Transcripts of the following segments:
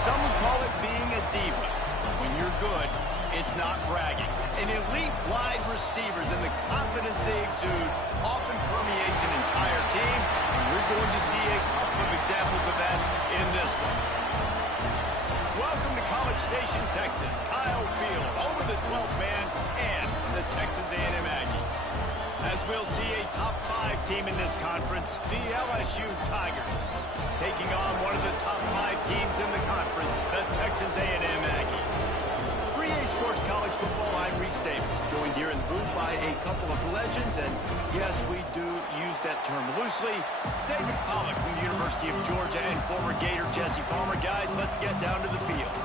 Some would call it being a diva. When you're good, it's not bragging. And elite wide receivers and the confidence they exude often permeates an entire team, and we're going to see a couple of examples of that in this one. Welcome to College Station, Texas. Kyle Field, over the 12th man, and the Texas A&M Aggies. As we'll see a top 5 team in this conference, the LSU Tigers, taking on one of the top 5 teams in the conference, the Texas A&M Aggies. 3A Sports College Football, I'm Reese Davis, joined here in the booth by a couple of legends, and yes, we do use that term loosely. David Pollack from the University of Georgia and former Gator Jesse Palmer. Guys, let's get down to the field.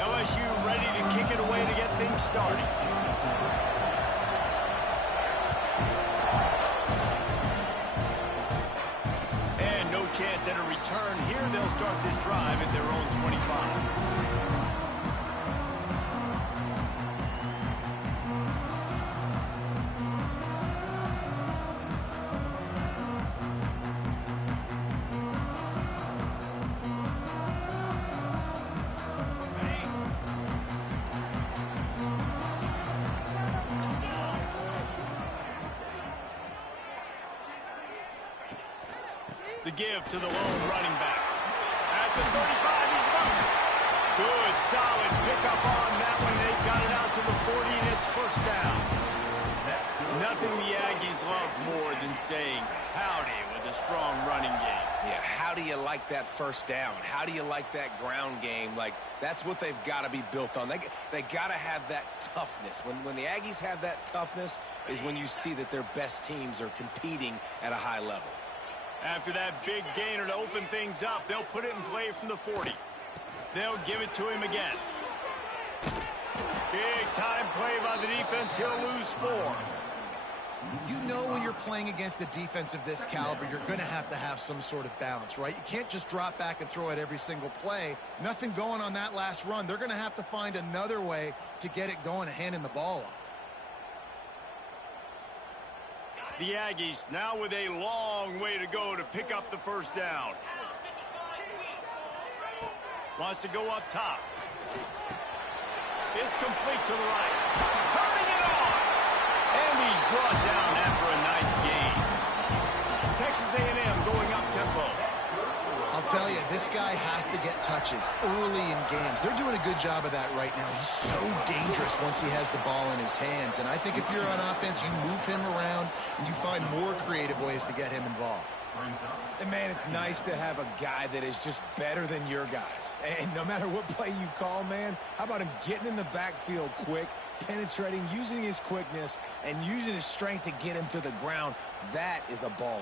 LSU ready to kick it away to get things started. And no chance at a return here. They'll start this drive at their own 25. The give to the lone running back. At the 35, he's loose. Good, solid pickup on that one. They've got it out to the 40, and it's first down. Nothing the Aggies love more than saying howdy with a strong running game. Yeah, how do you like that first down? How do you like that ground game? Like, that's what they've got to be built on. They got to have that toughness. When the Aggies have that toughness is when you see that their best teams are competing at a high level. After that big gainer to open things up, they'll put it in play from the 40. They'll give it to him again. Big time play by the defense. He'll lose 4. You know when you're playing against a defense of this caliber, you're going to have some sort of balance, right? You can't just drop back and throw it every single play. Nothing going on that last run. They're going to have to find another way to get it going and handing the ball off. The Aggies now with a long way to go to pick up the first down. Wants to go up top. It's complete to the right. Turning it on. And he's brought down after a nice gain. Texas A&M going up tempo. I'll tell you, this guy has to get touches early in games. They're doing a good job of that right now. He's so dangerous once he has the ball in his hands. And I think if you're on offense, you move him around and you find more creative ways to get him involved. And, man, it's nice to have a guy that is just better than your guys. And no matter what play you call, man, how about him getting in the backfield quick, penetrating, using his quickness, and using his strength to get him to the ground? That is a baller.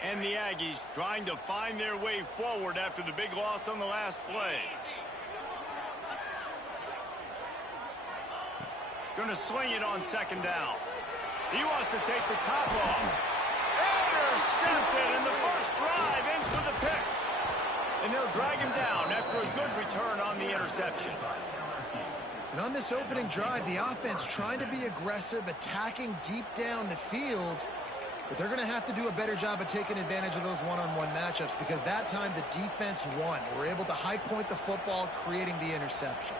And the Aggies trying to find their way forward after the big loss on the last play. Going to sling it on second down. He wants to take the top off. Intercepted in the first drive in for the pick. And they'll drag him down after a good return on the interception. And on this opening drive, the offense trying to be aggressive, attacking deep down the field. But they're going to have to do a better job of taking advantage of those one-on-one matchups because that time the defense won. They were able to high point the football, creating the interception.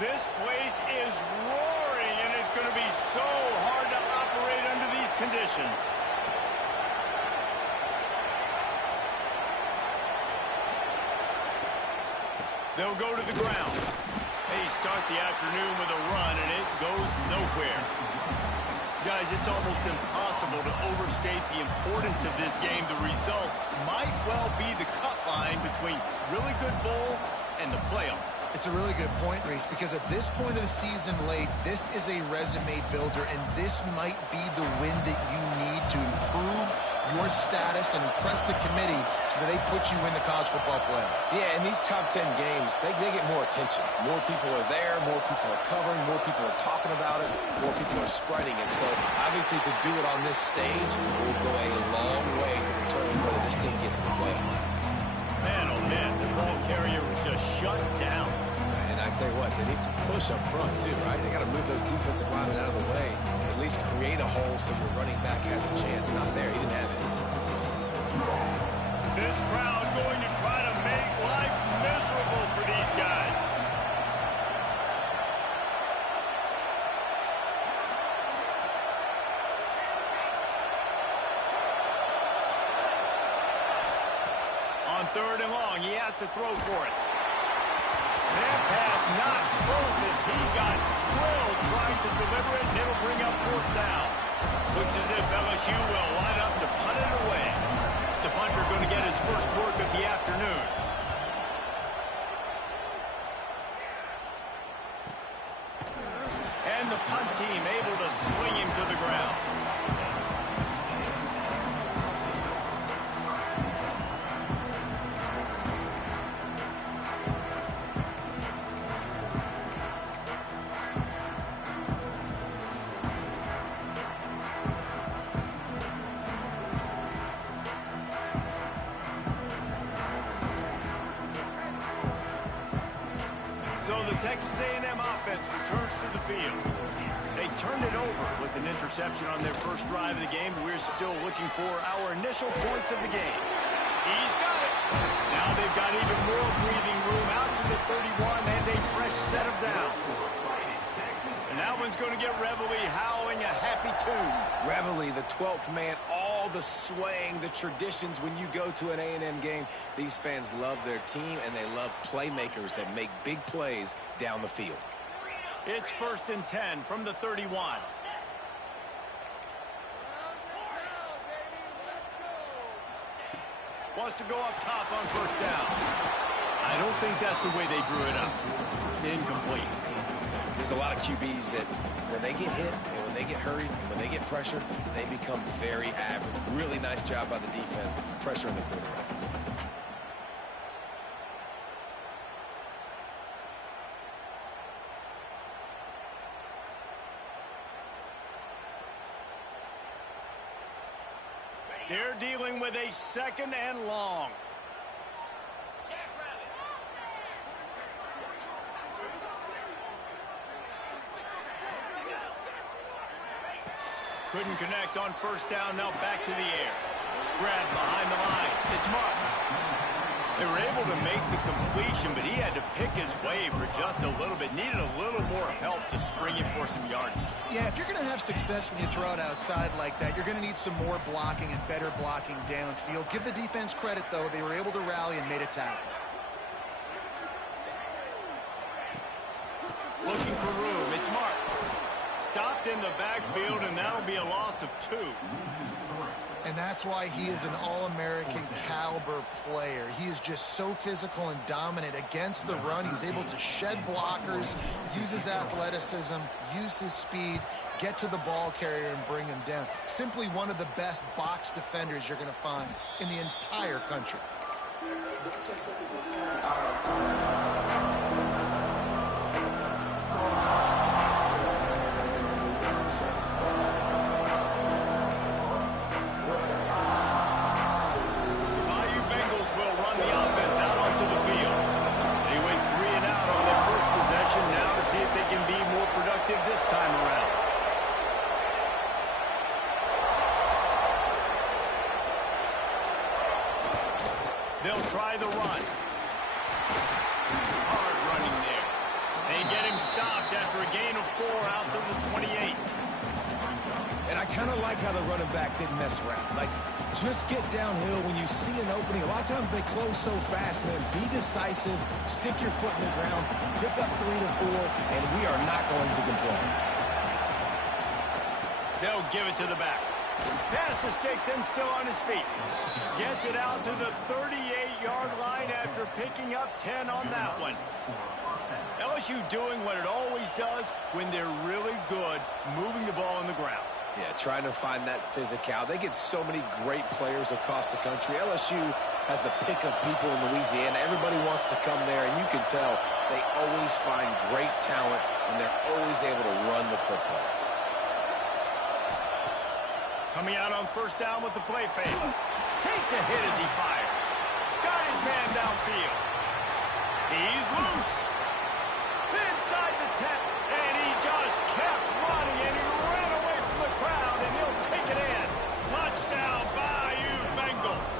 This place is roaring, and it's going to be so hard to operate under these conditions. They'll go to the ground. They start the afternoon with a run, and it goes nowhere. Guys, it's almost impossible to overstate the importance of this game. The result might well be the cut line between really good bowl and the playoffs. It's a really good point, Reese, because at this point of the season late, this is a resume builder, and this might be the win that you need to improve your status and impress the committee so that they put you in the college football playoff. Yeah, in these top 10 games, they get more attention. More people are there, more people are covering, more people are talking about it, more people are spreading it. So, obviously, to do it on this stage will go a long way to determine whether this team gets in the playoff. Man, oh man, the ball carrier was just shut down. And I tell you what, they need some push up front, too, right? They got to move those defensive linemen out of the way, at least create a hole so your running back has a chance. Not there. He didn't have it. This crowd going to try to make life miserable for these guys. On 3rd and long, he has to throw for it. That pass not close as he got drilled trying to deliver it, and it'll bring up 4th down. Looks as if LSU will line up to punt it away. The punter going to get his first work of the afternoon. And the punt team able to swing him to the ground. So the Texas A&M offense returns to the field. They turned it over with an interception on their first drive of the game. We're still looking for our initial points of the game. He's got it. Now they've got even more breathing room out to the 31 and a fresh set of downs. And that one's going to get Reveille howling a happy tune. Reveille, the 12th man, all the swaying, the traditions when you go to an A&M game. These fans love their team, and they love playmakers that make big plays down the field. It's 1st and 10 from the 31. Wants to go up top on 1st down. I don't think that's the way they drew it up. Incomplete. There's a lot of QBs that when they get hit and when they get hurried and when they get pressured, they become very average. Really nice job by the defense, pressuring the quarterback. They're dealing with a 2nd and long. Couldn't connect on 1st down. Now back to the air. Grab behind the line. It's Marks. They were able to make the completion, but he had to pick his way for just a little bit. Needed a little more help to spring him for some yardage. Yeah, if you're going to have success when you throw it outside like that, you're going to need some more blocking and better blocking downfield. Give the defense credit, though. They were able to rally and made a tackle. Looking for room. It's Marks. Stopped in the backfield, and that'll be a loss of 2. And that's why he is an All-American caliber player. He is just so physical and dominant against the run. He's able to shed blockers, use his athleticism, use his speed, get to the ball carrier and bring him down. Simply one of the best box defenders you're going to find in the entire country. This time around. They'll try the run. Hard running there. They get him stopped after a gain of 4 out to the 28. And I kind of like how the running back didn't mess around. Like, just get downhill when you see an opening. A lot of times they close so fast, man. Be decisive, stick your foot in the ground, pick up 3 to 4, and we are not going to complain. They'll give it to the back. Pass the sticks and still on his feet. Gets it out to the 38-yard line after picking up 10 on that one. LSU doing what it always does when they're really good, moving the ball on the ground. Yeah, trying to find that physical. They get so many great players across the country. LSU has the pick of people in Louisiana. Everybody wants to come there, and you can tell they always find great talent, and they're always able to run the football. Coming out on first down with the play fake. Takes a hit as he fires. Got his man downfield. He's loose. Inside the 10, and he just kept running, and he ran away from the crowd, and he'll take it in. Touchdown, Bayou Bengals.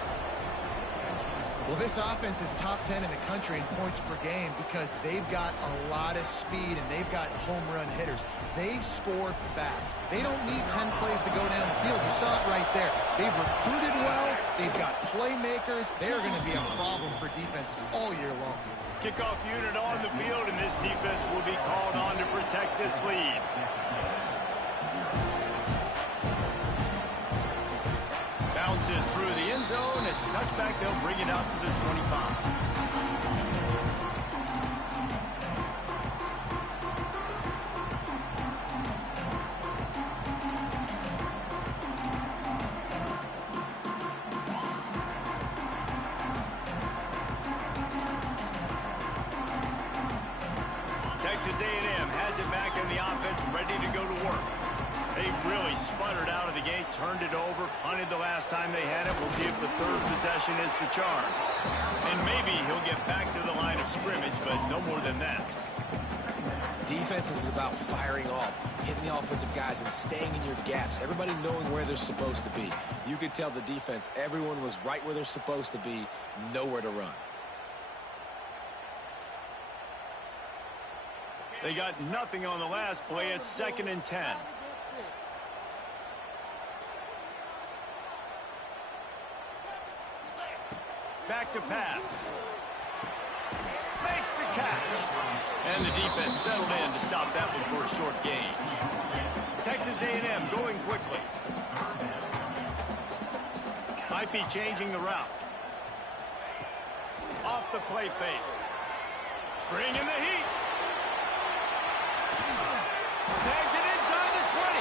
Well, this offense is top 10 in the country in points per game because they've got a lot of speed and they've got home run hitters. They score fast. They don't need 10 plays to go down the field. You saw it right there. They've recruited well. They've got playmakers. They're going to be a problem for defenses all year long. Kickoff unit on the field, and this defense will be called on to protect this lead. Bounces through the end zone. It's a touchback. They'll bring it out to the 25. Texas A&M has it back in the offense, ready to go to work. They really sputtered out of the gate, turned it over, punted the last time they had it. We'll see if the third possession is the charm. And maybe he'll get back to the line of scrimmage, but no more than that. Defense is about firing off, hitting the offensive guys, and staying in your gaps. Everybody knowing where they're supposed to be. You could tell the defense, everyone was right where they're supposed to be, nowhere to run. They got nothing on the last play. It's 2nd and 10. Back to pass. Makes the catch. And the defense settled in to stop that one for a short gain. Texas A&M going quickly. Might be changing the route. Off the play fake. Bringing the heat. Snags it inside the 20.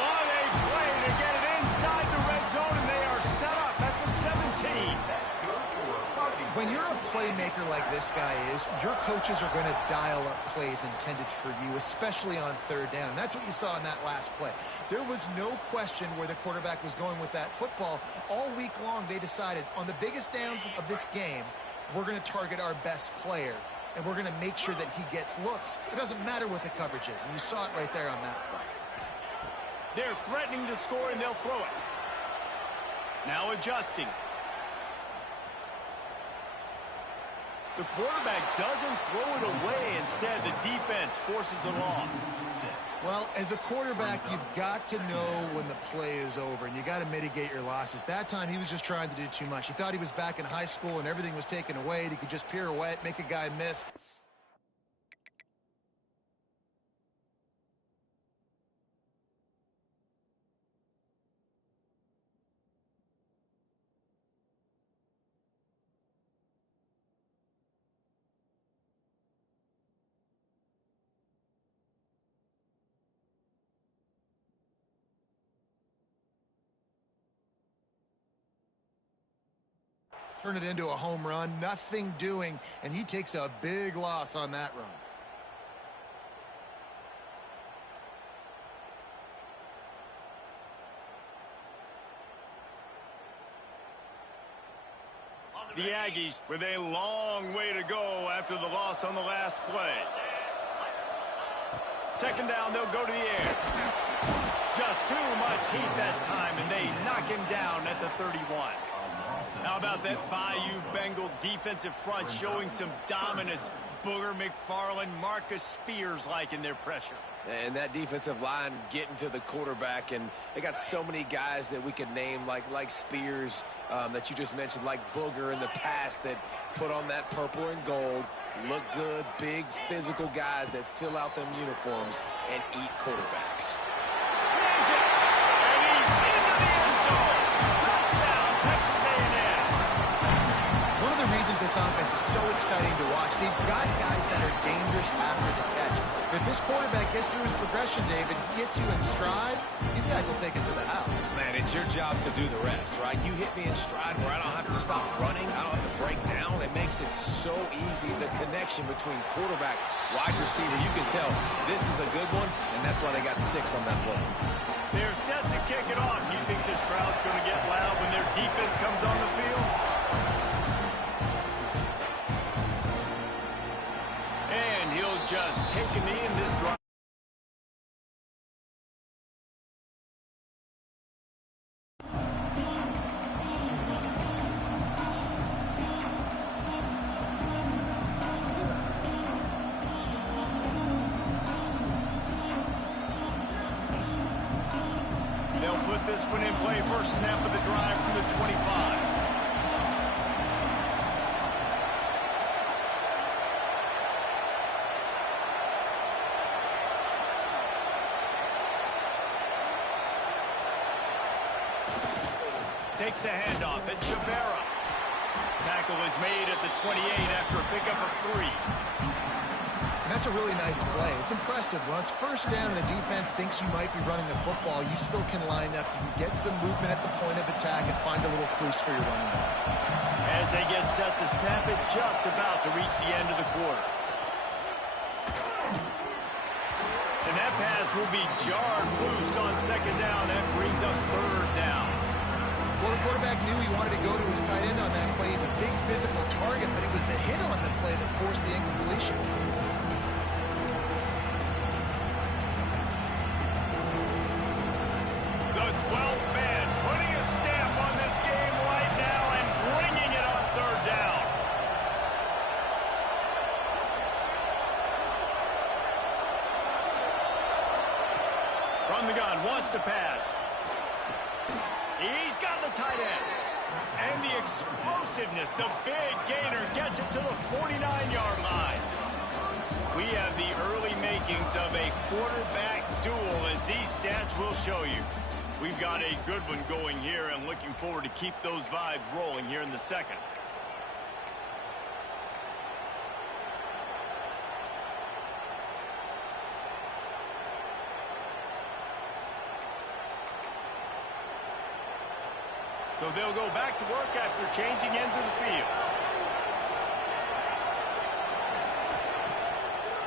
What a play to get it inside the red zone, and they are set up at the 17. When you're a playmaker like this guy is, your coaches are going to dial up plays intended for you, especially on third down. That's what you saw in that last play. There was no question where the quarterback was going with that football. All week long, they decided on the biggest downs of this game, we're going to target our best player, and we're going to make sure that he gets looks. It doesn't matter what the coverage is, and you saw it right there on that play. They're threatening to score, and they'll throw it. Now adjusting. The quarterback doesn't throw it away. Instead, the defense forces a loss. Well, as a quarterback, you've got to know when the play is over, and you got to mitigate your losses. That time, he was just trying to do too much. He thought he was back in high school, and everything was taken away, and he could just pirouette, make a guy miss. Turn it into a home run, nothing doing, and he takes a big loss on that run. The Aggies with a long way to go after the loss on the last play. 2nd down, they'll go to the air. Just too much heat that time, and they knock him down at the 31. How about that Bayou Bengal defensive front showing some dominance? Booger McFarland, Marcus Spears-like in their pressure. And that defensive line getting to the quarterback, and they got so many guys that we could name like Spears that you just mentioned, like Booger in the past that put on that purple and gold, look good, big physical guys that fill out them uniforms and eat quarterbacks. Snags it, and he's into the end zone. Touchdown, Texas A&M. One of the reasons this offense is so exciting to watch. They've got guys that are dangerous after the catch. If this quarterback gets through his progression, David, gets you in stride, these guys will take it to the house. Man, it's your job to do the rest, right? You hit me in stride where I don't have to stop running. I don't have to break down. It makes it so easy. The connection between quarterback, wide receiver, you can tell this is a good one, and that's why they got 6 on that play. They're set to kick it off. You think this crowd's going to get loud when their defense comes on the field? And he'll just take a knee in this drive. They'll put this one in play. First snap of the drive from the 25. Takes the handoff. It's Shabera. Tackle is made at the 28 after a pickup of 3. And that's a really nice play. It's impressive. When it's first down and the defense thinks you might be running the football, you still can line up. You can get some movement at the point of attack and find a little crease for your running back. As they get set to snap it, just about to reach the end of the quarter. And that pass will be jarred loose on second down. That brings up third down. Well, the quarterback knew he wanted to go to his tight end on that play. He's a big physical target, but it was the hit on the play that forced the incompletion. The 12th man putting a stamp on this game right now and bringing it on third down. From the gun, wants to pass. He's got the tight end. And the explosiveness, the big gainer gets it to the 49-yard line. We have the early makings of a quarterback duel, as these stats will show you. We've got a good one going here and looking forward to keep those vibes rolling here in the second. So they'll go back to work after changing ends of the field.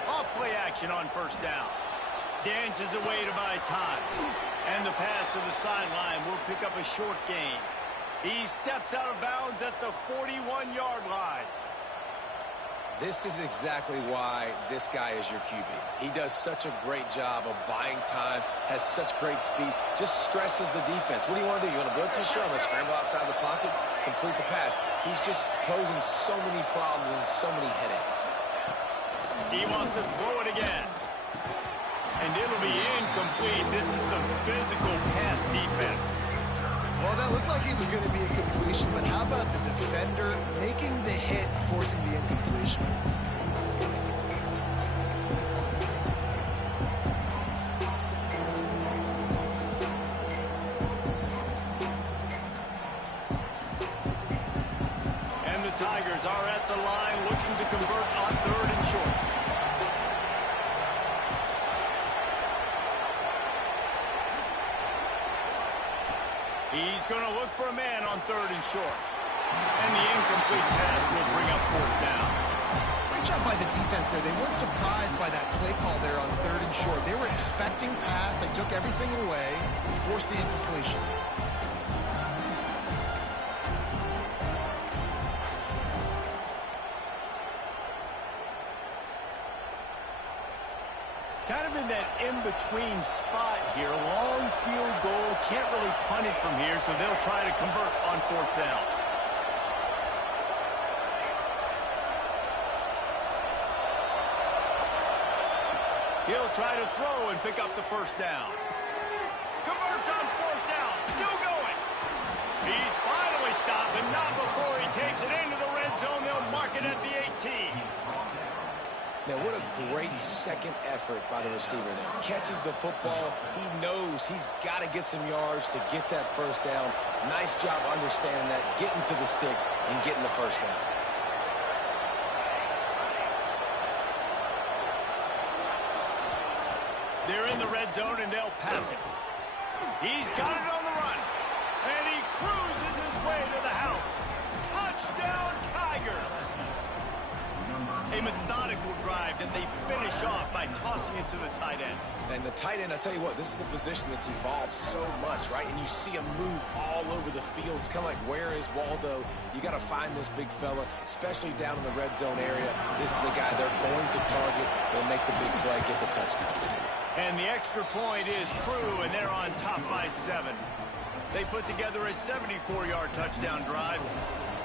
Off-play action on first down. Dances away to buy time. And the pass to the sideline will pick up a short gain. He steps out of bounds at the 41-yard line. This is exactly why this guy is your QB. He does such a great job of buying time, has such great speed, just stresses the defense. What do you want to do? You want to blitz him? Sure, I'm going to scramble outside the pocket, complete the pass. He's just posing so many problems and so many headaches. He wants to throw it again. And it'll be incomplete. This is some physical pass defense. Well, that looked like it was going to be a completion, but how about the defender making the hit, forcing the incompletion? And the Tigers are at the line looking to convert on third and short. He's going to look for a man on third and short. And the incomplete pass will bring up fourth down. Great job by the defense there. They weren't surprised by that play call there on third and short. They were expecting pass. They took everything away and forced the incompletion. Kind of in that in-between spot here. Long field goal. Can't really punt it from here, so they'll try to convert on fourth down. He'll try to throw and pick up the first down. Converts on fourth down. Still going. He's finally stopped, but not before he takes it into the red zone. They'll mark it at the 18. Now, what a great second effort by the receiver there. Catches the football. He knows he's got to get some yards to get that first down. Nice job understanding that, getting to the sticks and getting the first down. They're in the red zone, and they'll pass it. He's got it on the run. And he cruises his way to the house. Touchdown, Tiger! A methodical drive that they finish off by tossing it to the tight end. And the tight end, I tell you what, this is a position that's evolved so much, right? And you see him move all over the field. It's kind of like, where is Waldo? You got to find this big fella, especially down in the red zone area. This is the guy they're going to target. They'll make the big play, get the touchdown. And the extra point is true, and they're on top by 7. They put together a 74-yard touchdown drive.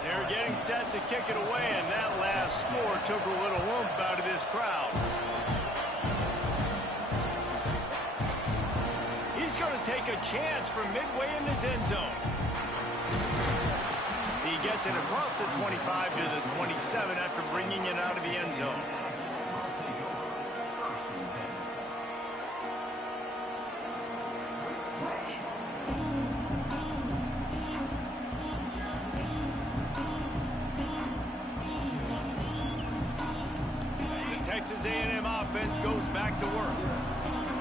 They're getting set to kick it away, and that last score took a little oomph out of this crowd. He's going to take a chance from midway in his end zone. He gets it across the 25 to the 27 after bringing it out of the end zone. Texas A&M offense goes back to work.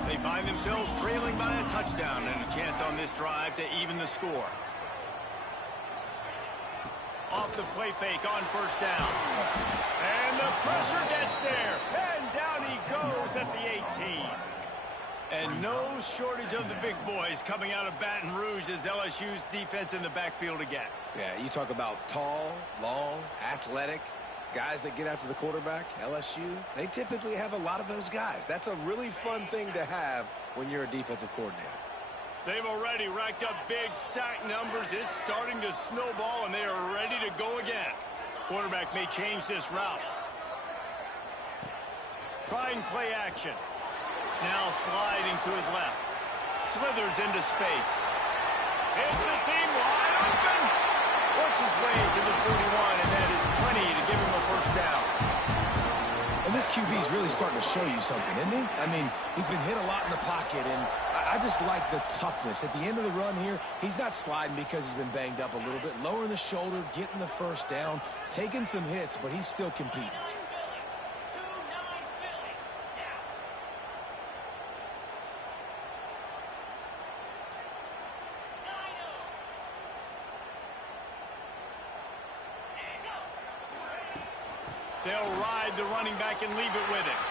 They find themselves trailing by a touchdown and a chance on this drive to even the score. Off the play fake on first down. And the pressure gets there. And down he goes at the 18. And no shortage of the big boys coming out of Baton Rouge as LSU's defense in the backfield again. Yeah, you talk about tall, long, athletic, guys that get after the quarterback. LSU, they typically have a lot of those guys. That's a really fun thing to have when you're a defensive coordinator. They've already racked up big sack numbers. It's starting to snowball, and they are ready to go again. Quarterback may change this route. Trying play action. Now sliding to his left. Slithers into space. It's a seam wide open. Works his way to the 41, and that is plenty to give him a first down. And this QB's really starting to show you something, isn't he? I mean, he's been hit a lot in the pocket, and I just like the toughness. At the end of the run here, he's not sliding because he's been banged up a little bit. Lowering the shoulder, getting the first down, taking some hits, but he's still competing. They'll ride the running back and leave it with him.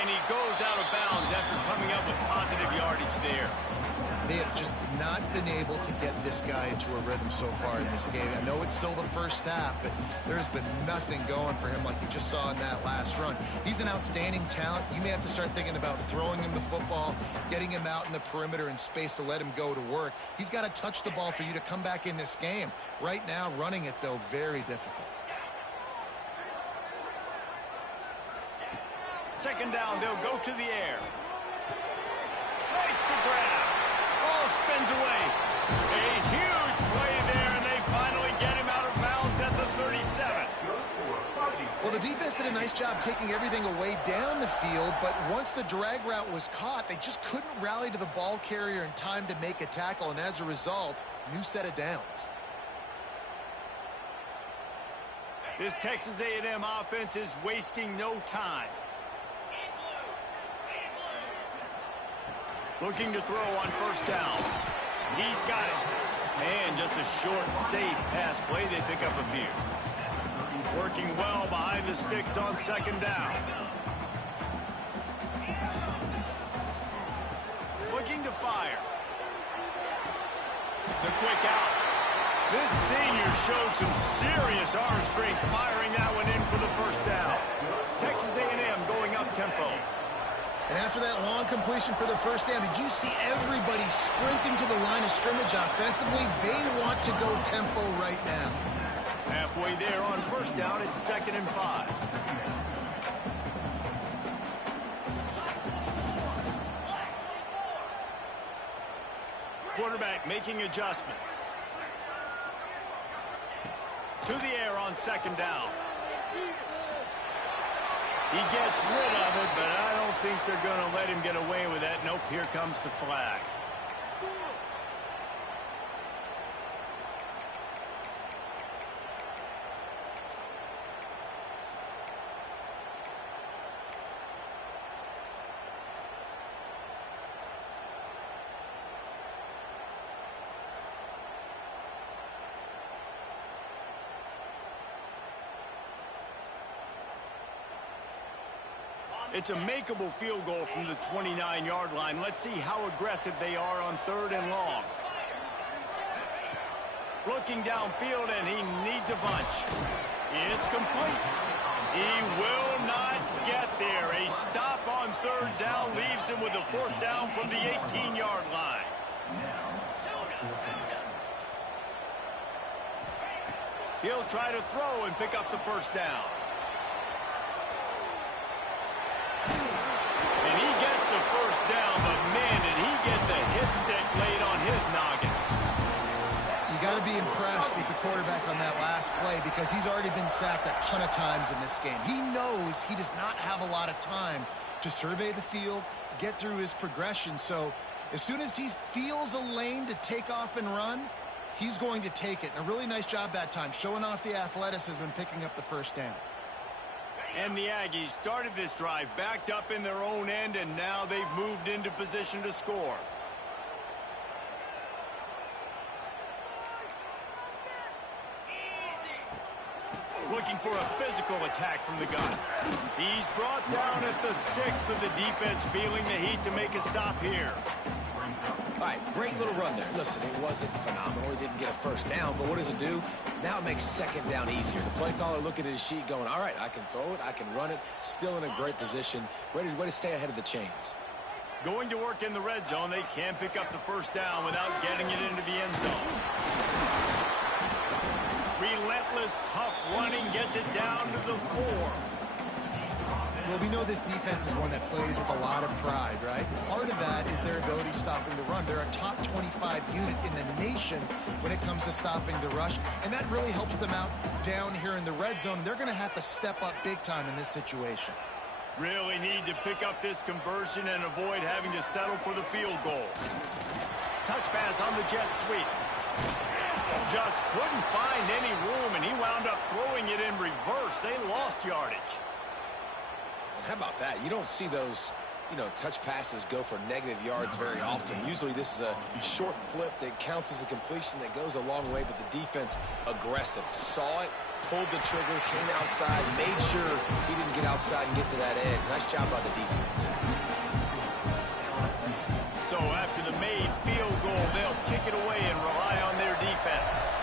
And he goes out of bounds after coming up with positive yardage there. They have just not been able to get this guy into a rhythm so far in this game. I know it's still the first half, but there's been nothing going for him like you just saw in that last run. He's an outstanding talent. You may have to start thinking about throwing him the football, getting him out in the perimeter in space to let him go to work. He's got to touch the ball for you to come back in this game. Right now, running it, though, very difficult. Second down, they'll go to the air. Makes the grab. Ball spins away. A huge play there, and they finally get him out of bounds at the 37. Well, the defense did a nice job taking everything away down the field, but once the drag route was caught, they just couldn't rally to the ball carrier in time to make a tackle, and as a result, new set of downs. This Texas A&M offense is wasting no time. Looking to throw on first down. He's got it. And just a short, safe pass play. They pick up a few. Working well behind the sticks on second down. Looking to fire. The quick out. This senior shows some serious arm strength firing that one in for the first down. Texas A&M going up tempo. And after that long completion for the first down, did you see everybody sprinting to the line of scrimmage offensively? They want to go tempo right now. Halfway there on first down, it's 2nd and 5. Quarterback making adjustments. To the air on second down. He gets rid of it, but I don't think they're going to let him get away with that. Nope, here comes the flag. It's a makeable field goal from the 29-yard line. Let's see how aggressive they are on 3rd and long. Looking downfield, and he needs a bunch. It's complete. He will not get there. A stop on 3rd down leaves him with a 4th down from the 18-yard line. He'll try to throw and pick up the 1st down. And he gets the 1st down, but man, did he get the hit stick laid on his noggin. You got to be impressed with the quarterback on that last play because he's already been sacked a ton of times in this game. He knows he does not have a lot of time to survey the field, get through his progression. So as soon as he feels a lane to take off and run, he's going to take it. And a really nice job that time, showing off the athleticism and picking up the 1st down. And the Aggies started this drive backed up in their own end, and now they've moved into position to score. Looking for a physical attack from the gun. He's brought down at the 6th, of the defense feeling the heat to make a stop here. All right, great little run there. Listen, it wasn't phenomenal. He didn't get a 1st down, but what does it do? Now it makes 2nd down easier. The play caller looking at his sheet going, all right, I can throw it, I can run it, still in a great position, ready to stay ahead of the chains. Going to work in the red zone, they can't pick up the 1st down without getting it into the end zone. Relentless, tough running gets it down to the 4. Well, we know this defense is one that plays with a lot of pride, right? Part of that is their ability stopping the run. They're a top 25 unit in the nation when it comes to stopping the rush, and that really helps them out down here in the red zone. They're going to have to step up big time in this situation. Really need to pick up this conversion and avoid having to settle for the field goal. Touch pass on the jet sweep. Just couldn't find any room, and he wound up throwing it in reverse. They lost yardage. How about that? You don't see those, touch passes go for negative yards very often. Usually this is a short flip that counts as a completion that goes a long way, but the defense aggressive. Saw it, pulled the trigger, came outside, made sure he didn't get outside and get to that edge. Nice job by the defense. So after the made field goal, they'll kick it away and rely on their defense.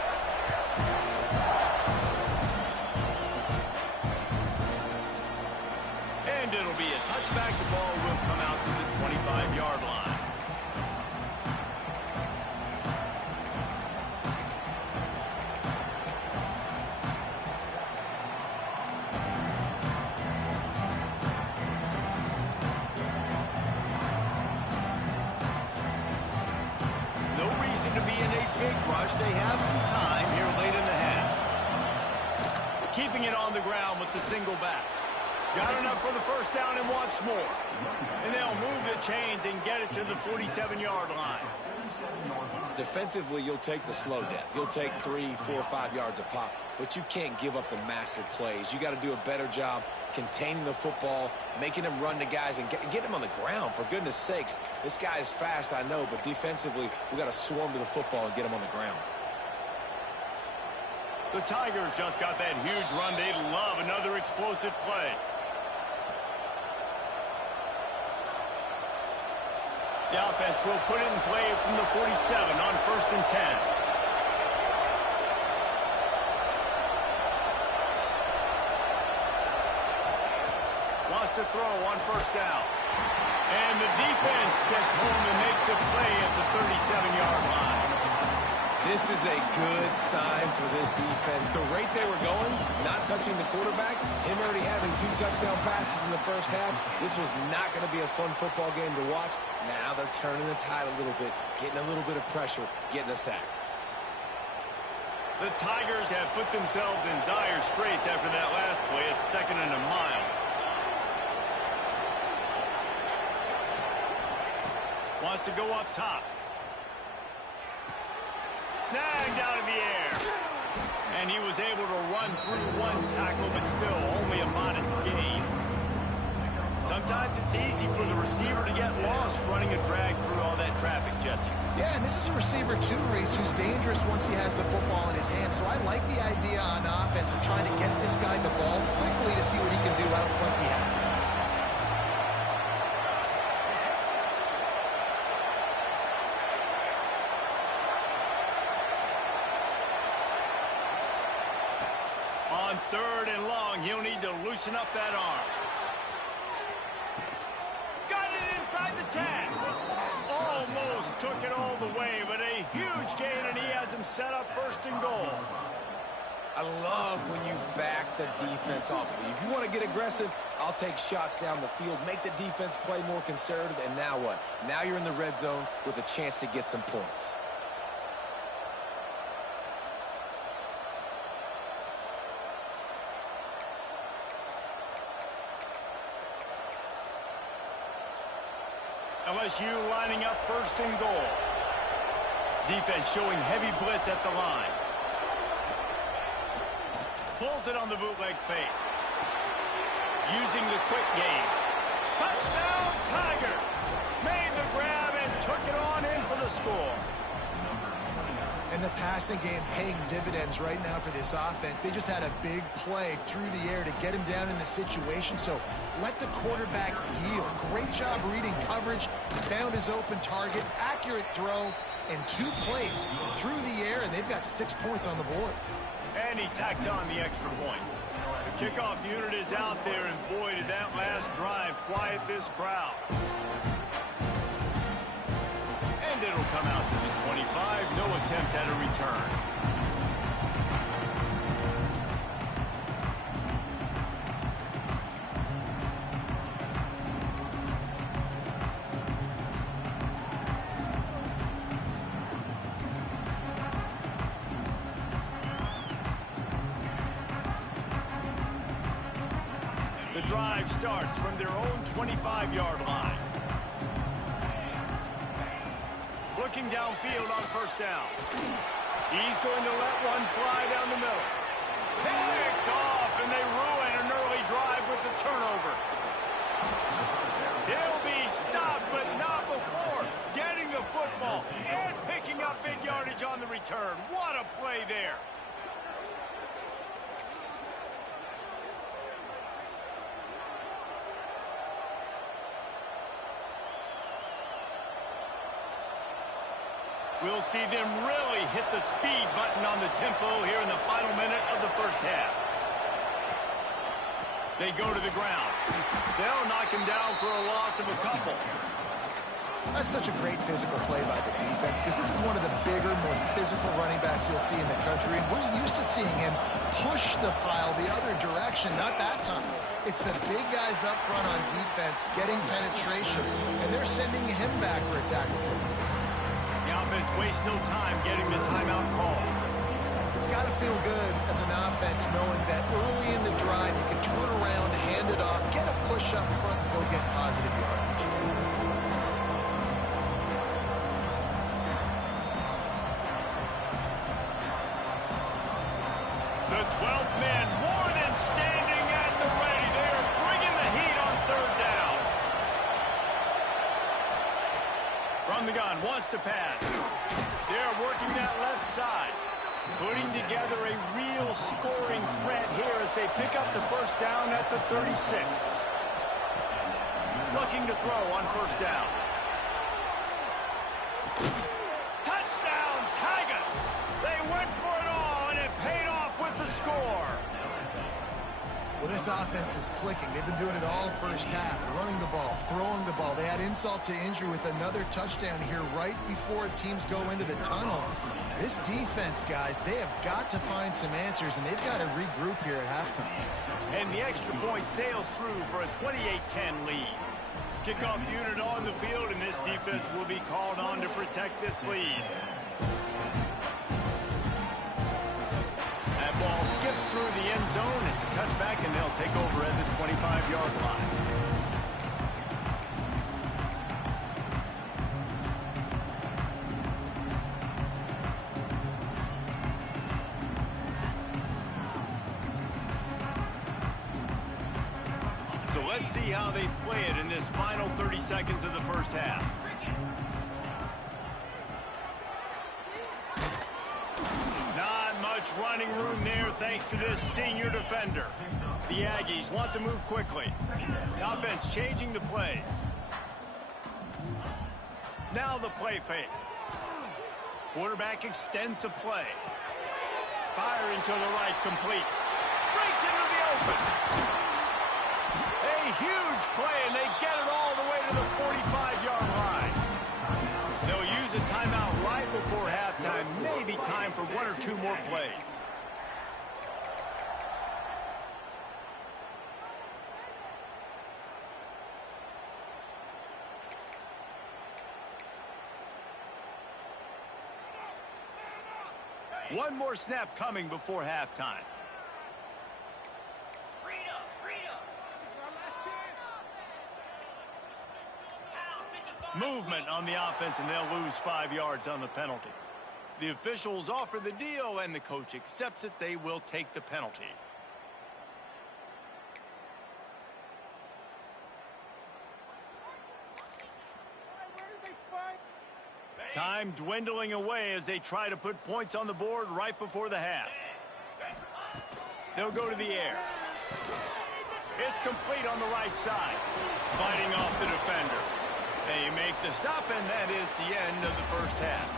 And it'll be a touchback. The ball will come out to the 25-yard line. No reason to be in a big rush. They have some time here late in the half. Keeping it on the ground with the single back. Got enough for the 1st down and wants more. And they'll move the chains and get it to the 47-yard line. Defensively, you'll take the slow death. You'll take 3, 4, 5 yards a pop, but you can't give up the massive plays. You got to do a better job containing the football, making them run to guys, and get them on the ground. For goodness sakes, this guy is fast, I know, but defensively, we got to swarm to the football and get him on the ground. The Tigers just got that huge run. They love another explosive play. The offense will put it in play from the 47 on 1st and 10. Wants to throw on 1st down. And the defense gets home and makes a play at the 37-yard line. This is a good sign for this defense. The rate they were going, not touching the quarterback, him already having 2 touchdown passes in the 1st half, this was not going to be a fun football game to watch. Now they're turning the tide a little bit, getting a little bit of pressure, getting a sack. The Tigers have put themselves in dire straits after that last play. It's 2nd and a mile. Wants to go up top. Snagged out of the air. And he was able to run through 1 tackle, but still only a modest gain. Sometimes it's easy for the receiver to get lost running a drag through all that traffic, Jesse. Yeah, and this is a receiver too, Reese, who's dangerous once he has the football in his hands. So I like the idea on offense of trying to get this guy the ball quickly to see what he can do out once he has it. third and long. He'll need to loosen up that arm. Got it inside the 10. Almost took it all the way, but a huge gain, and he has him set up first and goal. I love when you back the defense off of you. If you want to get aggressive, I'll take shots down the field, make the defense play more conservative, and now what? Now you're in the red zone with a chance to get some points. LSU lining up first and goal. Defense showing heavy blitz at the line. Pulls it on the bootleg fake. Using the quick game. Touchdown, Tigers! Made the grab and took it on in for the score. And the passing game paying dividends right now for this offense. They just had a big play through the air to get him down in the situation. So let the quarterback deal. Great job reading coverage. Found his open target. Accurate throw. And 2 plays through the air, and they've got 6 points on the board. And he tacks on the extra point. The kickoff unit is out there, and boy, did that last drive quiet this crowd. And it'll come out to the 25. No attempt at a return. The drive starts from their own 25-yard line. Looking downfield on first down. He's going to let one fly down the middle. Picked off, and they ruin an early drive with the turnover. He'll be stopped, but not before getting the football and picking up big yardage on the return. What a play there. We'll see them really hit the speed button on the tempo here in the final minute of the first half. They go to the ground. They'll knock him down for a loss of a couple. That's such a great physical play by the defense, because this is one of the bigger, more physical running backs you'll see in the country. And we're used to seeing him push the pile the other direction. Not that time. It's the big guys up front on defense getting penetration, and they're sending him back for a tackle for a minute. The offense wastes no time getting the timeout call. It's got to feel good as an offense knowing that early in the drive you can turn around, hand it off, get a push up front, and go get positive yardage. The 12th man more than standing at the ready. They are bringing the heat on third down. From the gun, wants to pass. They're working that left side. Putting together a real scoring threat here as they pick up the first down at the 36. Looking to throw on first down. Touchdown, Tigers! They went for it all, and it paid off with the score. Well, this offense is clicking. They've been doing it all first half, running the ball, throwing the ball. They had insult to injury with another touchdown here right before teams go into the tunnel. This defense, guys, they have got to find some answers, and they've got to regroup here at halftime. And the extra point sails through for a 28-10 lead. Kickoff unit on the field, and this defense will be called on to protect this lead. That ball skips through the end zone. It's a touchback, and they'll take over at the 25-yard line. So let's see how they play it in this final 30 seconds of the first half. Not much running room there thanks to this senior defender. The Aggies want to move quickly. The offense changing the play. Now the play fake. Quarterback extends the play. Firing to the right, complete. streaks into the open. A huge play, and they get it all the way to the 45-yard line. They'll use a timeout right before halftime. Maybe time for one or two more plays. One more snap coming before halftime. Movement on the offense, and they'll lose 5 yards on the penalty. The officials offer the deal, and the coach accepts it. They will take the penalty. Time dwindling away as they try to put points on the board right before the half. They'll go to the air. It's complete on the right side. Fighting off the defender. They make the stop, and that is the end of the first half.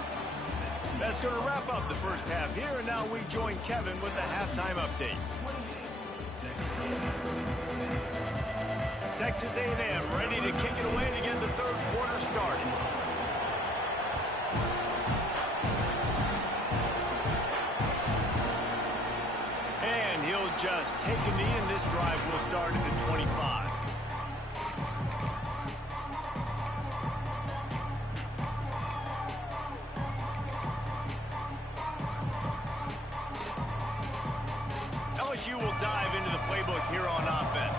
That's going to wrap up the first half here, and now we join Kevin with the halftime update. Texas A&M ready to kick it away to get the third quarter started. And he'll just take a knee, and this drive will start at the 25. LSU will dive into the playbook here on offense.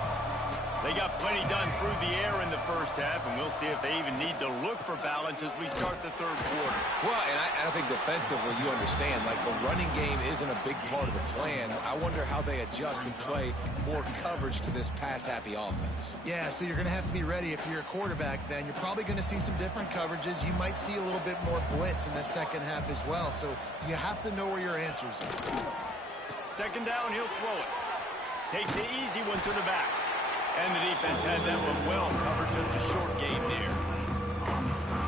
They got plenty done through the air in the first half, and we'll see if they even need to look for balance as we start the third quarter. Well, and I think defensively, you understand, like the running game isn't a big part of the plan. I wonder how they adjust and play more coverage to this pass-happy offense. Yeah, so you're going to have to be ready if you're a quarterback then. You're probably going to see some different coverages. You might see a little bit more blitz in the second half as well, so you have to know where your answers are. Second down, he'll throw it. Takes the easy one to the back. And the defense had that one well covered, just a short gain there.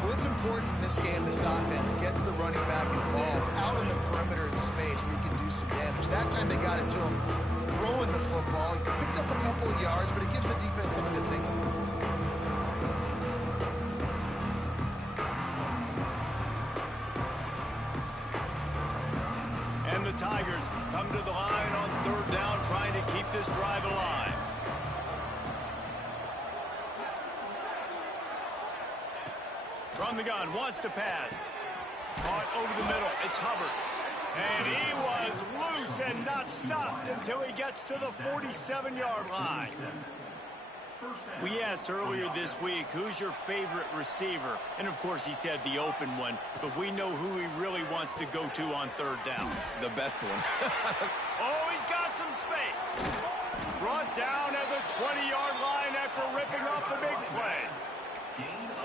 Well, it's important in this game, this offense gets the running back involved out in the perimeter in space where you can do some damage. That time they got it to him throwing the football. He picked up a couple of yards, but it gives the defense something to think about. And the Tigers come to the line on third down, trying to keep this drive alive. From the gun, wants to pass. Caught over the middle, it's Hubbard. And he was loose and not stopped until he gets to the 47-yard line. We asked earlier this week, who's your favorite receiver? And of course he said the open one, but we know who he really wants to go to on third down. The best one. Oh, he's got some space. Brought down at the 20-yard line after ripping off the big play.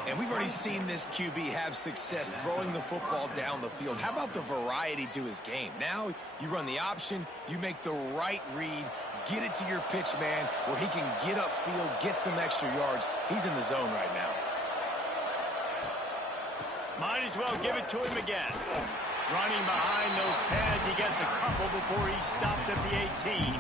And we've already seen this QB have success throwing the football down the field. How about the variety to his game? Now you run the option, you make the right read, get it to your pitch man where he can get upfield, get some extra yards. He's in the zone right now. Might as well give it to him again. Running behind those pads, he gets a couple before he's stopped at the 18.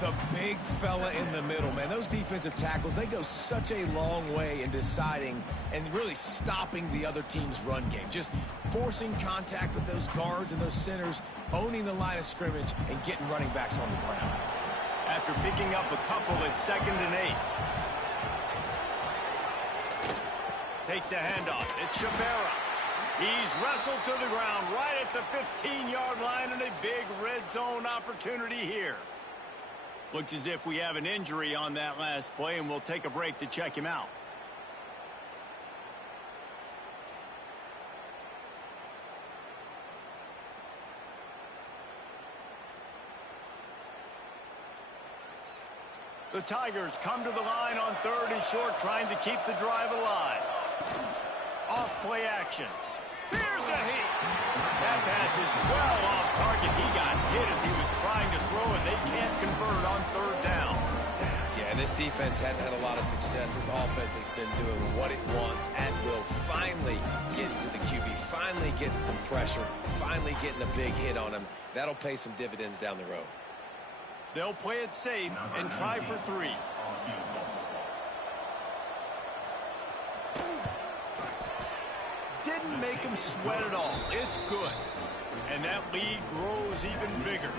The big fella in the middle, man. Those defensive tackles, they go such a long way in deciding and really stopping the other team's run game. Just forcing contact with those guards and those centers, owning the line of scrimmage, and getting running backs on the ground. After picking up a couple at 2nd and 8. Takes a handoff. It's Shabera. He's wrestled to the ground right at the 15-yard line, and a big red zone opportunity here. Looks as if we have an injury on that last play, and we'll take a break to check him out. The Tigers come to the line on 3rd and short, trying to keep the drive alive. Off play action. Here's a hit. That pass is well off target. He got hit as he was trying to throw, and they can't convert on 3rd down. Yeah, this defense hadn't had a lot of success. This offense has been doing what it wants and will finally get to the QB, finally getting some pressure, finally getting a big hit on him. That'll pay some dividends down the road. They'll play it safe and try for 3. Didn't make him sweat at all. It's good. And that lead grows even bigger.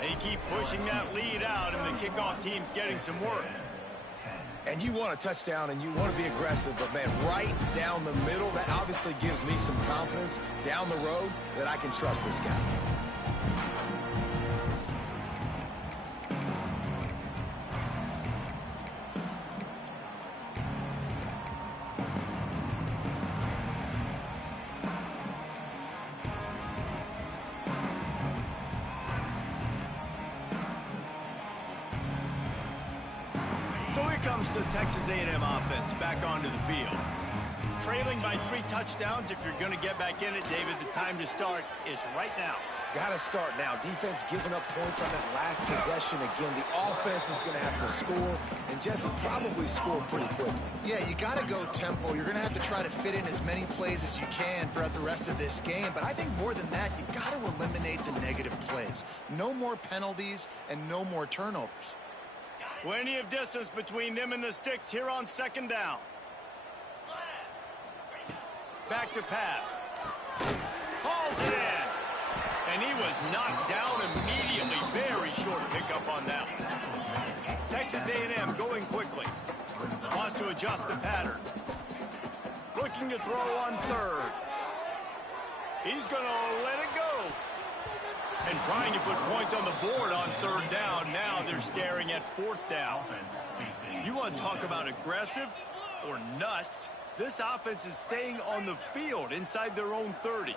They keep pushing that lead out, and the kickoff team's getting some work. And you want a touchdown, and you want to be aggressive, but, man, right down the middle, that obviously gives me some confidence down the road that I can trust this guy. So here comes the Texas A&M offense back onto the field. Trailing by 3 touchdowns. If you're going to get back in it, David, the time to start is right now. Got to start now. Defense giving up points on that last possession. Again, the offense is going to have to score, and Jesse probably score pretty quickly. Yeah, you got to go tempo. You're going to have to try to fit in as many plays as you can throughout the rest of this game. But I think more than that, you got to eliminate the negative plays. No more penalties and no more turnovers. Plenty of distance between them and the sticks here on 2nd down. Back to pass. Hauls it in. And he was knocked down immediately. Very short pickup on that one. Texas A&M going quickly. Wants to adjust the pattern. Looking to throw on 3rd. He's going to let it go. And trying to put points on the board on 3rd down. Now they're staring at 4th down. You want to talk about aggressive or nuts? This offense is staying on the field inside their own 30.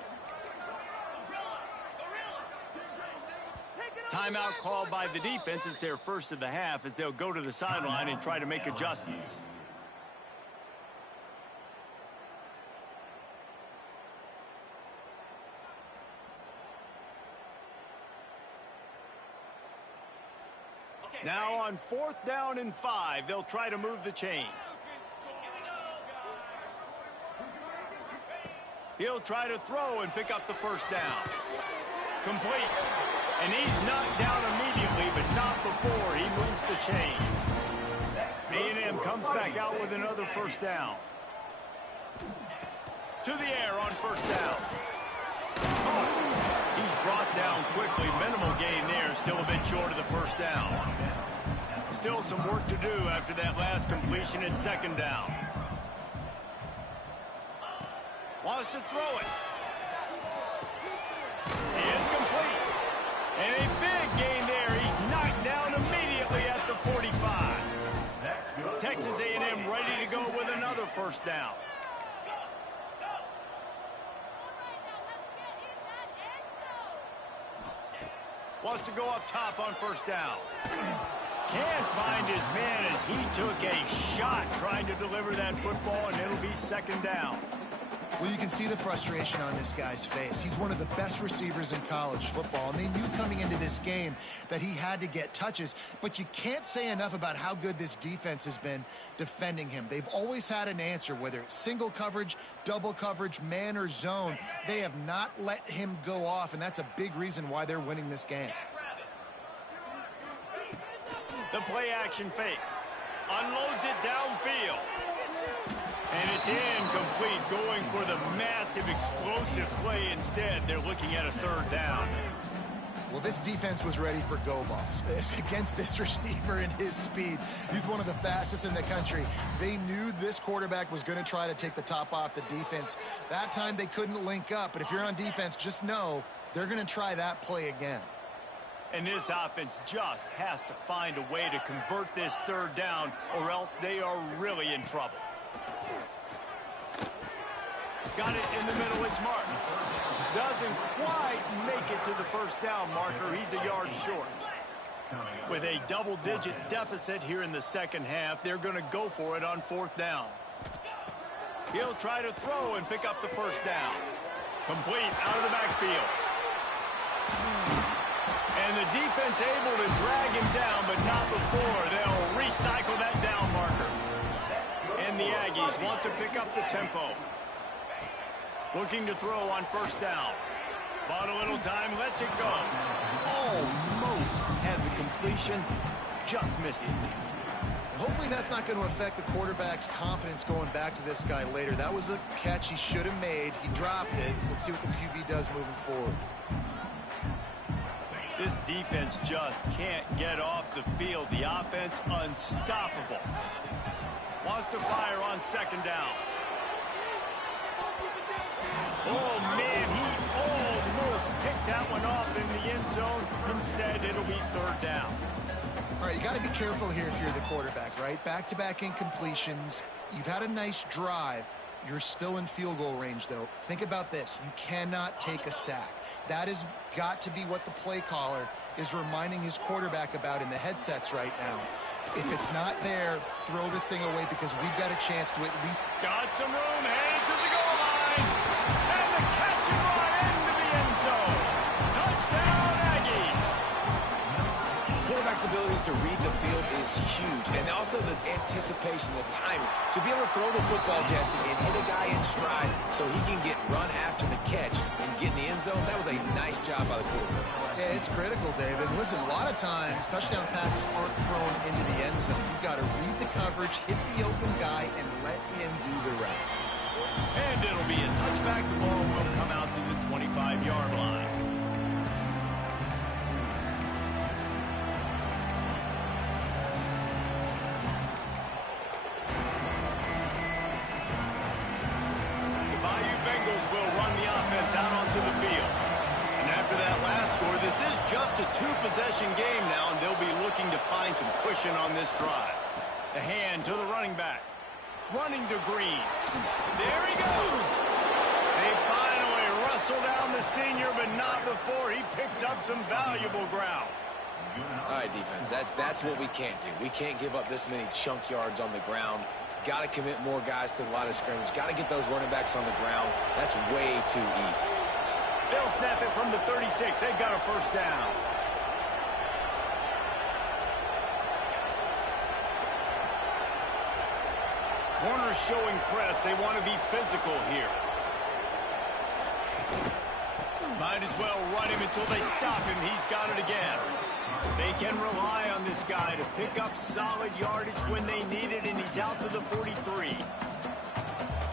Timeout called by the defense. It's their first of the half as they'll go to the sideline and try to make adjustments. Now on 4th down and 5, they'll try to move the chains. He'll try to throw and pick up the 1st down. Complete. And he's knocked down immediately, but not before he moves the chains. A&M comes back out with another 1st down. To the air on 1st down. He's brought down quickly. Minimal gain there. Still a bit short of the 1st down. Still some work to do after that last completion at 2nd down. Wants to throw it. It's complete. And a big gain there. He's knocked down immediately at the 45. Texas A&M ready to go with another 1st down. Wants to go up top on 1st down. Can't find his man as he took a shot trying to deliver that football, and it'll be 2nd down. Well, you can see the frustration on this guy's face. He's one of the best receivers in college football, and they knew coming into this game that he had to get touches, but you can't say enough about how good this defense has been defending him. They've always had an answer, whether it's single coverage, double coverage, man or zone. They have not let him go off, and that's a big reason why they're winning this game. The play action fake. Unloads it downfield. And it's incomplete, going for the massive explosive play instead. They're looking at a 3rd down. Well, this defense was ready for go balls against this receiver and his speed. He's one of the fastest in the country. They knew this quarterback was going to try to take the top off the defense. That time they couldn't link up, but if you're on defense, just know they're going to try that play again. And this offense just has to find a way to convert this 3rd down, or else they are really in trouble. Got it in the middle. It's Martins. Doesn't quite make it to the 1st down marker. He's a yard short. With a double-digit deficit here in the 2nd half, they're going to go for it on 4th down. He'll try to throw and pick up the 1st down. Complete out of the backfield. And the defense able to drag him down, but not before. They'll recycle that down marker. And the Aggies want to pick up the tempo. Looking to throw on 1st down. Bought a little time, lets it go. Almost almost had the completion, just missed it. Hopefully that's not going to affect the quarterback's confidence going back to this guy later. That was a catch he should have made. He dropped it. Let's see what the QB does moving forward. This defense just can't get off the field. The offense unstoppable. Wants to fire on second down. Oh, man, he almost picked that one off in the end zone. Instead, it'll be third down. All right, you got to be careful here if you're the quarterback, right? Back-to-back incompletions. You've had a nice drive. You're still in field goal range, though. Think about this. You cannot take a sack. That has got to be what the play caller is reminding his quarterback about in the headsets right now. If it's not there, throw this thing away because we've got a chance to at least... Got some room, headed to the goal line. And the catch and run into the end zone. Touchdown, Aggies. Quarterback's abilities to read the field is huge, and also the anticipation, the timing. To be able to throw the football, Jesse, and hit a guy in stride so he can get run after the catch and get in the end zone, that was a nice job by the quarterback. Yeah, it's critical, David. Listen, a lot of times, touchdown passes aren't thrown into the end zone. You've got to read the coverage, hit the open guy, and let him do the rest. And it'll be a touchback. The ball will come out to the 25-yard line. This is just a two-possession game now, and they'll be looking to find some cushion on this drive. The hand to the running back. Running to Green. There he goes. They finally wrestle down the senior, but not before he picks up some valuable ground. All right, defense, that's what we can't do. We can't give up this many chunk yards on the ground. Got to commit more guys to the line of scrimmage. Got to get those running backs on the ground. That's way too easy. They'll snap it from the 36. They've got a first down. Corners showing press. They want to be physical here. Might as well run him until they stop him. He's got it again. They can rely on this guy to pick up solid yardage when they need it, and he's out to the 43.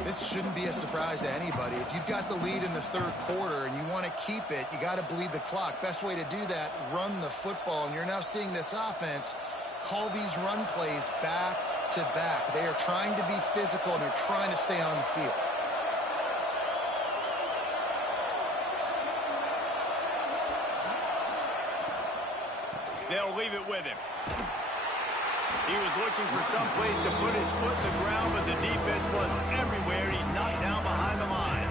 This shouldn't be a surprise to anybody. If you've got the lead in the third quarter and you want to keep it, you got to bleed the clock. Best way to do that, run the football. And you're now seeing this offense call these run plays back to back. They are trying to be physical, and they're trying to stay on the field. They'll leave it with him. He was looking for some place to put his foot in the ground, but the defense was everywhere. He's knocked down behind the line.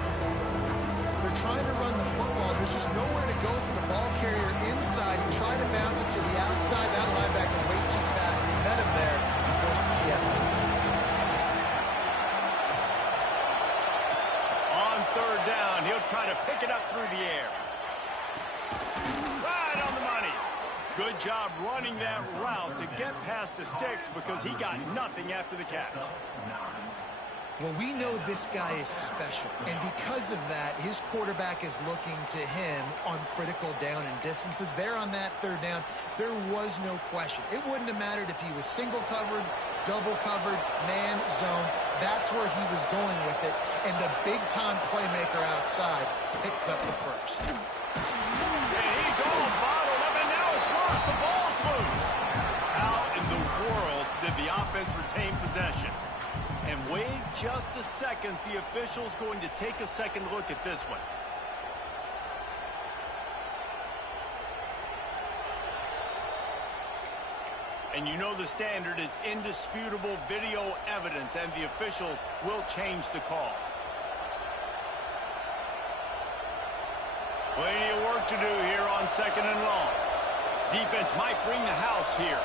They're trying to run the football. There's just nowhere to go for the ball carrier inside. He tried to bounce it to the outside. That linebacker way too fast. He met him there and forced the TFL. On third down, he'll try to pick it up through the air. Right on the money. Good job running that route to get past the sticks because he got nothing after the catch. Well, we know this guy is special, and because of that, his quarterback is looking to him on critical down and distances. There on that third down, there was no question. It wouldn't have mattered if he was single covered, double covered, man, zone. That's where he was going with it, and the big-time playmaker outside picks up the first. And he's all bottled up, and now it's worse. The ball's loose. How in the world did the offense retain possession? And wait just a second. The official's going to take a second look at this one. And you know the standard is indisputable video evidence, and the officials will change the call. Plenty of work to do here on second and long. Defense might bring the house here.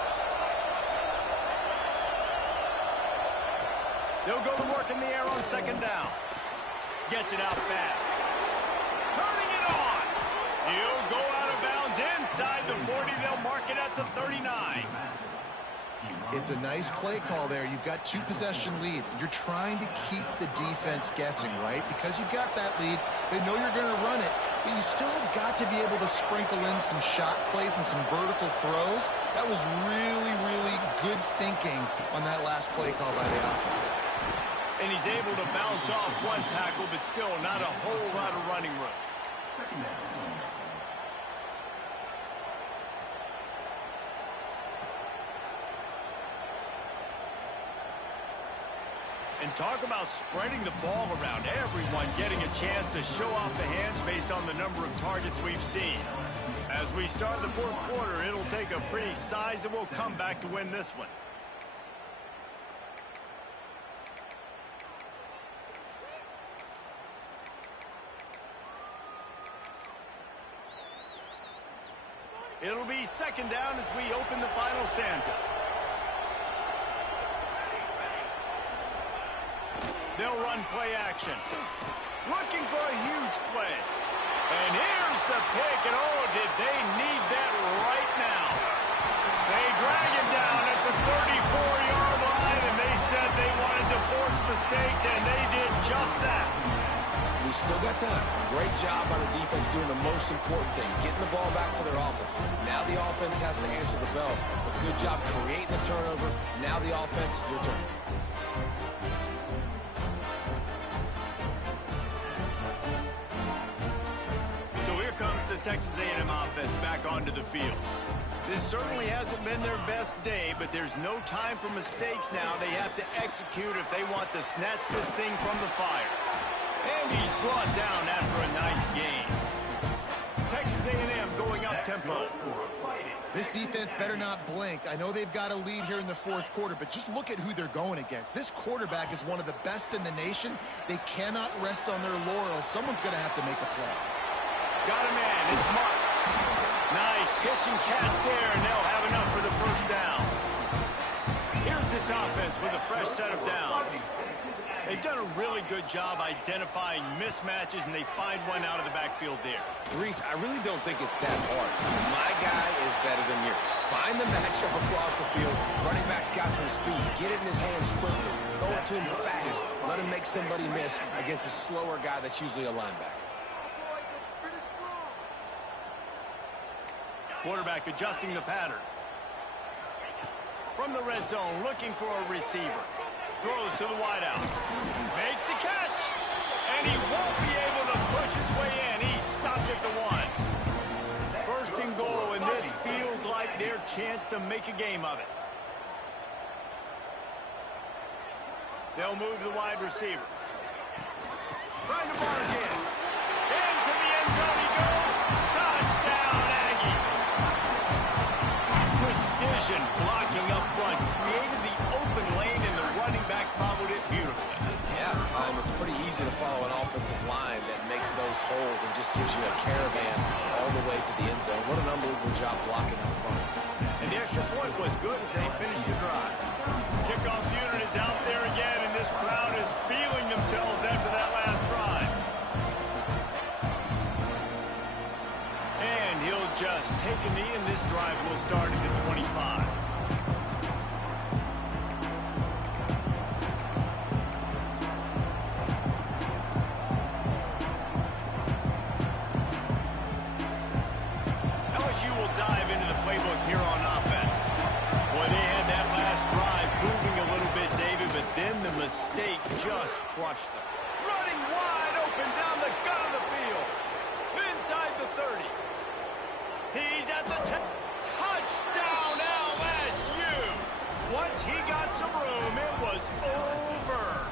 They'll go to work in the air on second down. Gets it out fast. Turning it on. He'll go out of bounds inside the 40. They'll mark it at the 39. It's a nice play call there. You've got two-possession lead. You're trying to keep the defense guessing, right? Because you've got that lead, they know you're going to run it. but you still have got to be able to sprinkle in some shot plays and some vertical throws. That was really, really good thinking on that last play call by the offense. And he's able to bounce off one tackle, but still not a whole lot of running room. And talk about spreading the ball around. Everyone getting a chance to show off the hands based on the number of targets we've seen. As we start the fourth quarter, it'll take a pretty sizable comeback to win this one. It'll be second down as we open the final stanza. They'll run play action. Looking for a huge play. And here's the pick. And oh, did they need that right now. They drag him down at the 34-yard line, and they said they wanted to force mistakes, and they did just that. We still got time. Great job by the defense doing the most important thing, getting the ball back to their offense. Now the offense has to answer the bell. But good job creating the turnover. Now the offense, your turn. Comes the Texas A&M offense back onto the field. This certainly hasn't been their best day, but there's no time for mistakes now. They have to execute if they want to snatch this thing from the fire. And he's brought down after a nice game. Texas A&M going up tempo. This defense better not blink. I know they've got a lead here in the fourth quarter, but just look at who they're going against. This quarterback is one of the best in the nation. They cannot rest on their laurels. Someone's going to have to make a play. Got a man. It's Marks. Nice pitch and catch there, and they'll have enough for the first down. Here's this offense with a fresh set of downs. They've done a really good job identifying mismatches, and they find one out of the backfield there. Reese, I really don't think it's that hard. My guy is better than yours. Find the matchup across the field. Running back's got some speed. Get it in his hands quickly. Throw it to him fast. Let him make somebody miss against a slower guy that's usually a linebacker. Quarterback adjusting the pattern. From the red zone, looking for a receiver. Throws to the wideout. Makes the catch. And he won't be able to push his way in. He stopped at the one. First and goal, and this feels like their chance to make a game of it. They'll move the wide receiver. Trying to barge in. Into the end zone he goes. Touchdown, Aggie. Precision blocking up front. Created the open lane, and the running back followed it beautifully. Yeah, it's pretty easy to follow an offensive line that makes those holes and just gives you a caravan all the way to the end zone. What an unbelievable job blocking up front. And the extra point was good as they finished the drive. Kickoff unit is out there again, and this crowd is feeling themselves after that last drive. And he'll just take a knee, and this drive will start at the 25. LSU will dive into the playbook here on offense. Boy, they had that last drive moving a little bit, David, but then the mistake just crushed them. Running wide open down the gut of the field. Inside the 30. He's at the 10. Touchdown, LSU! Once he got some room, it was over.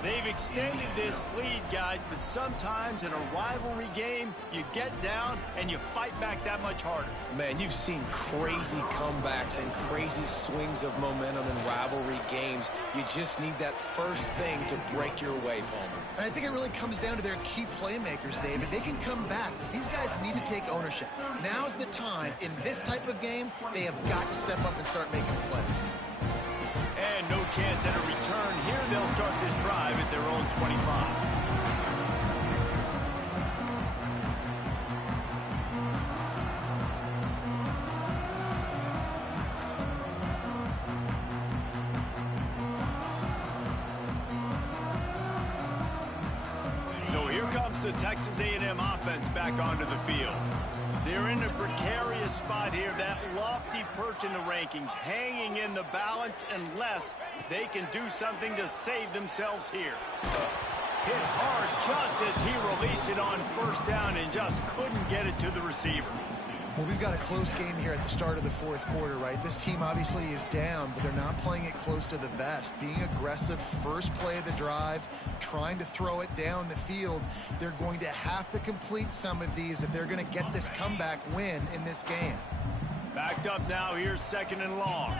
They've extended this lead, guys, but sometimes in a rivalry game, you get down and you fight back that much harder. Man, you've seen crazy comebacks and crazy swings of momentum in rivalry games. You just need that first thing to break your way, Palmer. And I think it really comes down to their key playmakers, David. They can come back, but these guys need to take ownership. Now's the time. In this type of game, they have got to step up and start making plays. And no chance at a return here. They'll start this drive at their own 25. comes the Texas A&M offense back onto the field. They're in a precarious spot here, that lofty perch in the rankings, hanging in the balance unless they can do something to save themselves here. Hit hard just as he released it on first down and just couldn't get it to the receiver. Well, we've got a close game here at the start of the fourth quarter, right? This team obviously is down, but they're not playing it close to the vest. Being aggressive, first play of the drive, trying to throw it down the field. They're going to have to complete some of these if they're going to get this comeback win in this game. Backed up now, here's 2nd and long.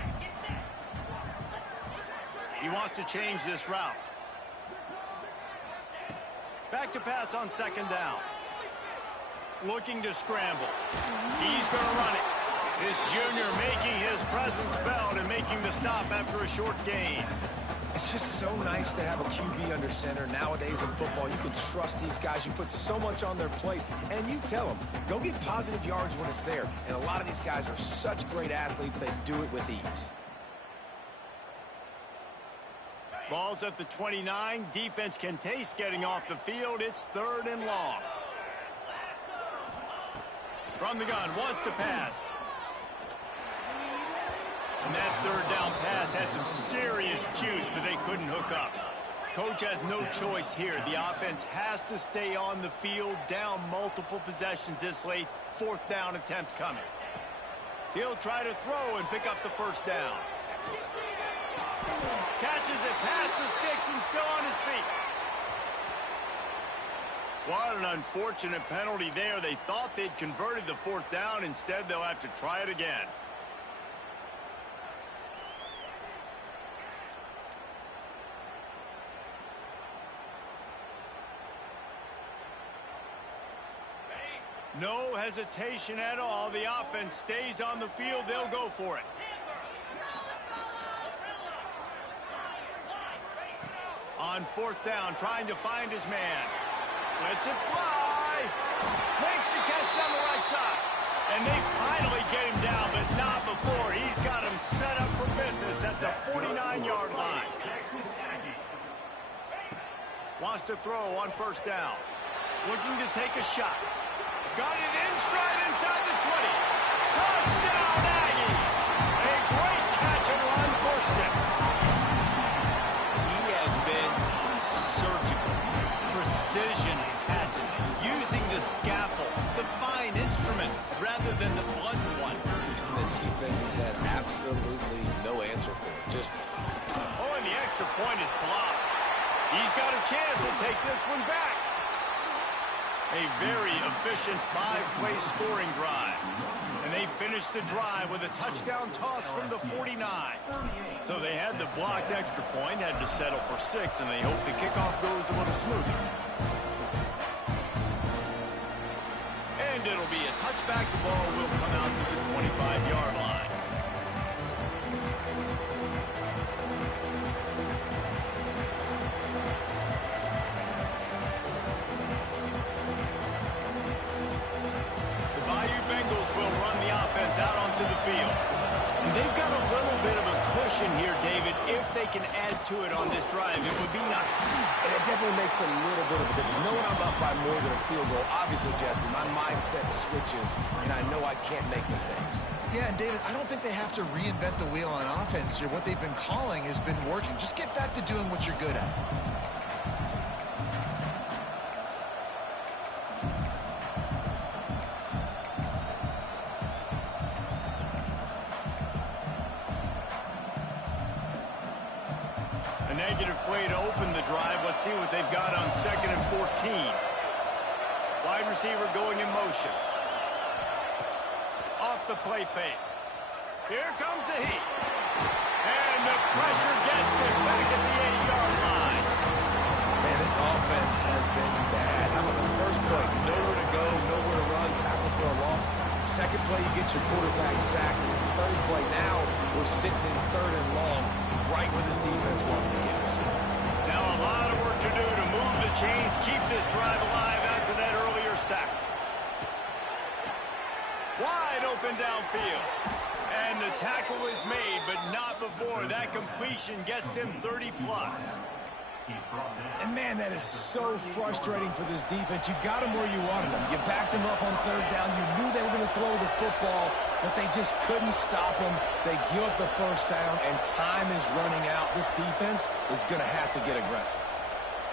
He wants to change this route. Back to pass on 2nd down. Looking to scramble. He's going to run it. This junior making his presence felt and making the stop after a short gain. It's just so nice to have a QB under center. Nowadays in football, you can trust these guys. You put so much on their plate, and you tell them, go get positive yards when it's there. And a lot of these guys are such great athletes, they do it with ease. Ball's at the 29. Defense can taste getting off the field. It's 3rd and long. From the gun, wants to pass. And that 3rd down pass had some serious juice, but they couldn't hook up. Coach has no choice here. The offense has to stay on the field, down multiple possessions this late. 4th down attempt coming. He'll try to throw and pick up the 1st down. Catches it past the sticks and still on his feet. What an unfortunate penalty there. They thought they'd converted the 4th down. Instead, they'll have to try it again. No hesitation at all. The offense stays on the field. They'll go for it. On 4th down, trying to find his man. Lets it fly. Makes the catch on the right side. And they finally get him down, but not before. He's got him set up for business at the 49-yard line. Wants to throw on 1st down. Looking to take a shot. Got it in stride inside the 20. Touchdown, Aggie. A great catch and run for 6. He has been surgical. Precision passes. Using the scalpel, the fine instrument, rather than the blunt one. And the defense has had absolutely no answer for it. Just... Oh, and the extra point is blocked. He's got a chance to take this one back. A very efficient 5-play scoring drive. And they finished the drive with a touchdown toss from the 49. So they had the blocked extra point, had to settle for 6, and they hope the kickoff goes a little smoother. And it'll be a touchback. The ball will come out to the 25-yard line. Out onto the field. And they've got a little bit of a cushion here, David. If they can add to it on this drive, it would be nice. And it definitely makes a little bit of a difference. Knowing I'm up by more than a field goal, obviously, Jesse, my mindset switches, and I know I can't make mistakes. Yeah, and David, I don't think they have to reinvent the wheel on offense here. What they've been calling has been working. Just get back to doing what you're good at. Negative play to open the drive. Let's see what they've got on 2nd and 14. Wide receiver going in motion. Off the play fake. Here comes the heat. And the pressure gets it back at the 8-yard line. Man, this offense has been bad. How about the first play? Nowhere to go, nowhere to run, tackle for a loss. Second play, you get your quarterback sacked. And then third play, now we're sitting in 3rd and long, right where this defense wants to get us. Now a lot of work to do to move the chains, keep this drive alive after that earlier sack. Wide open downfield. And the tackle is made, but not before. That completion gets him 30+. And, man, that is so frustrating for this defense. You got them where you wanted them. You backed them up on third down. You knew they were going to throw the football, but they just couldn't stop them. They give up the first down, and time is running out. This defense is going to have to get aggressive.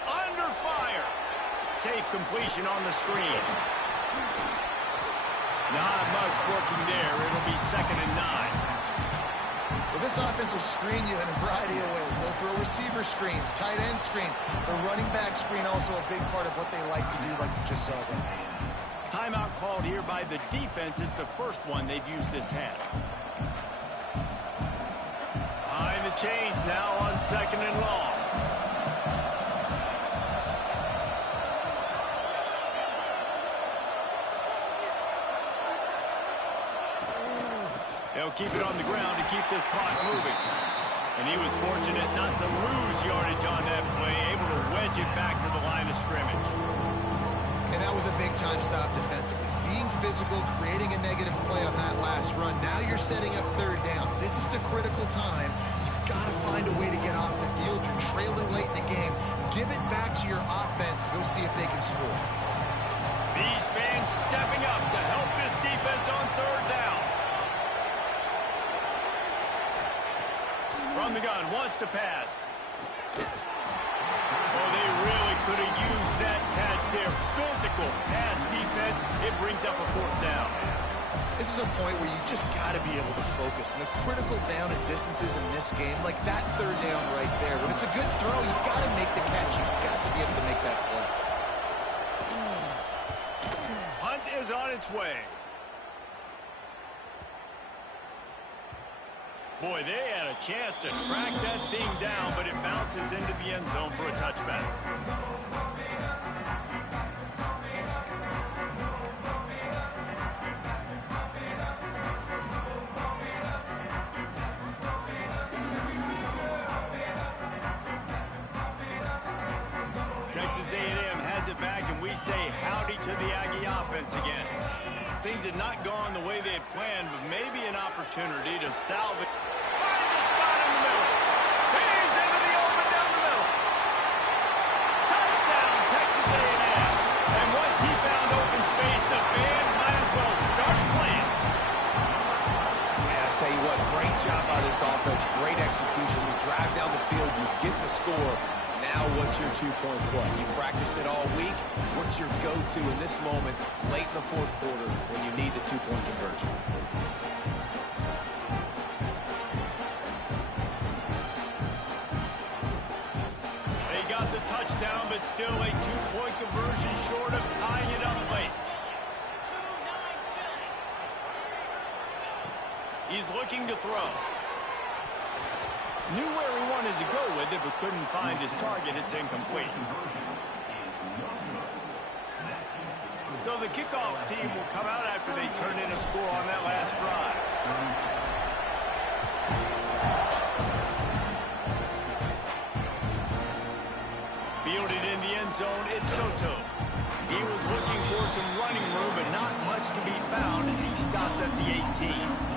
Under fire. Safe completion on the screen. Not much working there. It'll be 2nd and 9. Well, this offense will screen you in a variety of ways. They'll throw receiver screens, tight end screens. The running back screen also a big part of what they like to do, like you just saw there. Timeout called here by the defense. It's the first one they've used this half. Behind the chains now on 2nd and long. They'll keep it on the ground to keep this clock moving. And he was fortunate not to lose yardage on that play, able to wedge it back to the line of scrimmage. And that was a big-time stop defensively. Being physical, creating a negative play on that last run. Now you're setting up third down. This is the critical time. You've got to find a way to get off the field. You're trailing late in the game. Give it back to your offense to go see if they can score. These fans stepping up to help this defense on third down. From the gun, wants to pass. Oh, they really could have used that catch there. Physical pass defense. It brings up a 4th down. This is a point where you just got to be able to focus. And the critical down and distances in this game, like that third down right there. When it's a good throw, you got to make the catch. You've got to be able to make that play. Hunt is on its way. Boy, they had a chance to track that thing down, but it bounces into the end zone for a touchback. Texas A&M has it back, and we say howdy to the Aggie offense again. Things had not gone the way they had planned, but maybe an opportunity to salvage. Finds a spot in the middle. He's into the open down the middle. Touchdown, Texas A&M. And once he found open space, the band might as well start playing. Yeah, I'll tell you what, great job by this offense. Great execution. You drive down the field, you get the score. Now what's your two-point play? You practiced it all week. What's your go-to in this moment late in the 4th quarter when you need the two-point conversion? They got the touchdown, but still a two-point conversion short of tying it up late. He's looking to throw. Knew where he wanted to go with it, but couldn't find his target. It's incomplete. So the kickoff team will come out after they turn in a score on that last drive. Fielded in the end zone, it's Soto. He was looking for some running room, but not much to be found as he stopped at the 18.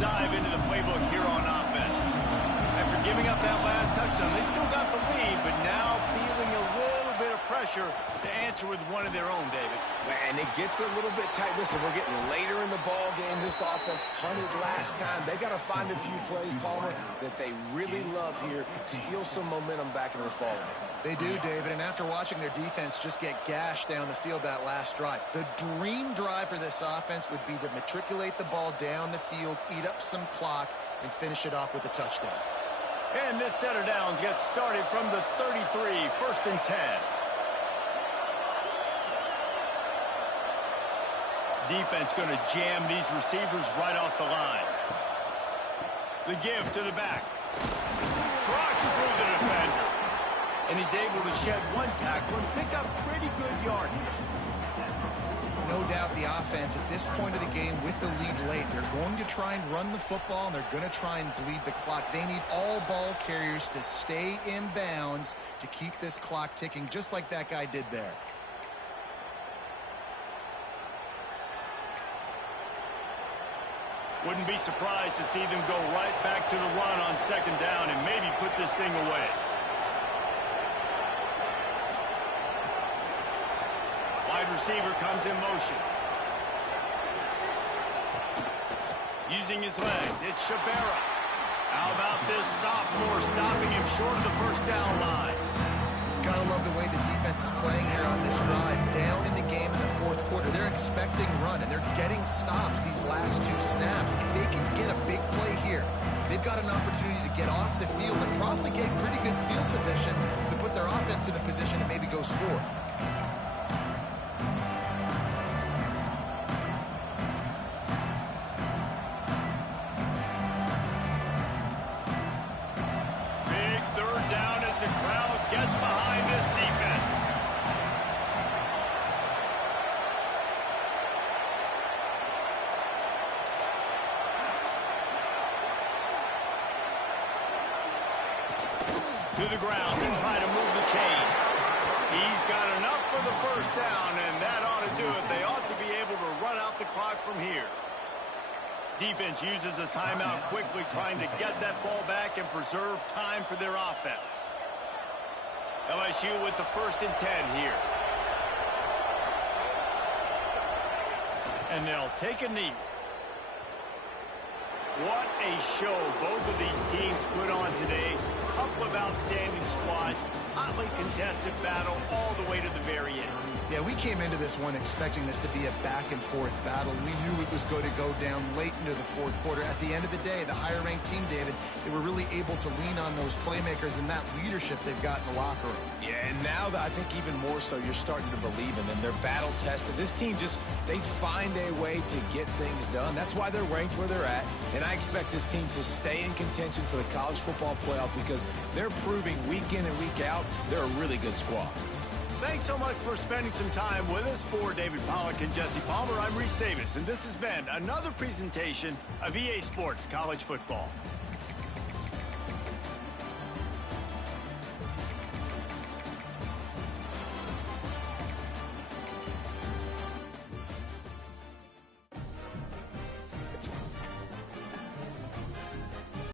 Dive into the playbook here on offense. After giving up that last touchdown, they still got the lead, but now feeling a little bit of pressure to answer with one of their own, David. And it gets a little bit tight. Listen, we're getting later in the ball game. This offense punted last time. They got to find a few plays, Palmer, that they really love here. Steal some momentum back in this ball game. They do, David, and after watching their defense just get gashed down the field that last drive, the dream drive for this offense would be to matriculate the ball down the field, eat up some clock, and finish it off with a touchdown. And this set of downs gets started from the 33, 1st and 10. Defense going to jam these receivers right off the line. The give to the back. Trucks through the defender. And he's able to shed one tackle and pick up pretty good yardage. no doubt the offense at this point of the game with the lead late, they're going to try and run the football, and they're going to try and bleed the clock. They need all ball carriers to stay in bounds to keep this clock ticking, just like that guy did there. Wouldn't be surprised to see them go right back to the run on second down and maybe put this thing away. Wide receiver comes in motion. Using his legs, it's Shabera. How about this sophomore stopping him short of the first down line? Gotta love the way the defense is playing here on this drive. Down in the game in the fourth quarter. They're expecting run, and they're getting stops these last two snaps. If they can get a big play here, they've got an opportunity to get off the field and probably get pretty good field position to put their offense in a position to maybe go score. To the ground and try to move the chains. He's got enough for the first down, and that ought to do it. They ought to be able to run out the clock from here. Defense uses a timeout quickly, trying to get that ball back and preserve time for their offense. LSU with the 1st and 10 here. And they'll take a knee. What a show both of these teams put on today. A couple of outstanding squads. Hotly contested battle all the way to the very end. Yeah, we came into this one expecting this to be a back-and-forth battle. We knew it was going to go down late into the fourth quarter. At the end of the day, the higher-ranked team, David, they were really able to lean on those playmakers and that leadership they've got in the locker room. Yeah, and now I think even more so, you're starting to believe in them. They're battle-tested. This team they find a way to get things done. That's why they're ranked where they're at. And I expect this team to stay in contention for the college football playoff because they're proving week in and week out they're a really good squad. Thanks so much for spending some time with us. For David Pollack and Jesse Palmer, I'm Reese Davis, and this has been another presentation of EA Sports College Football.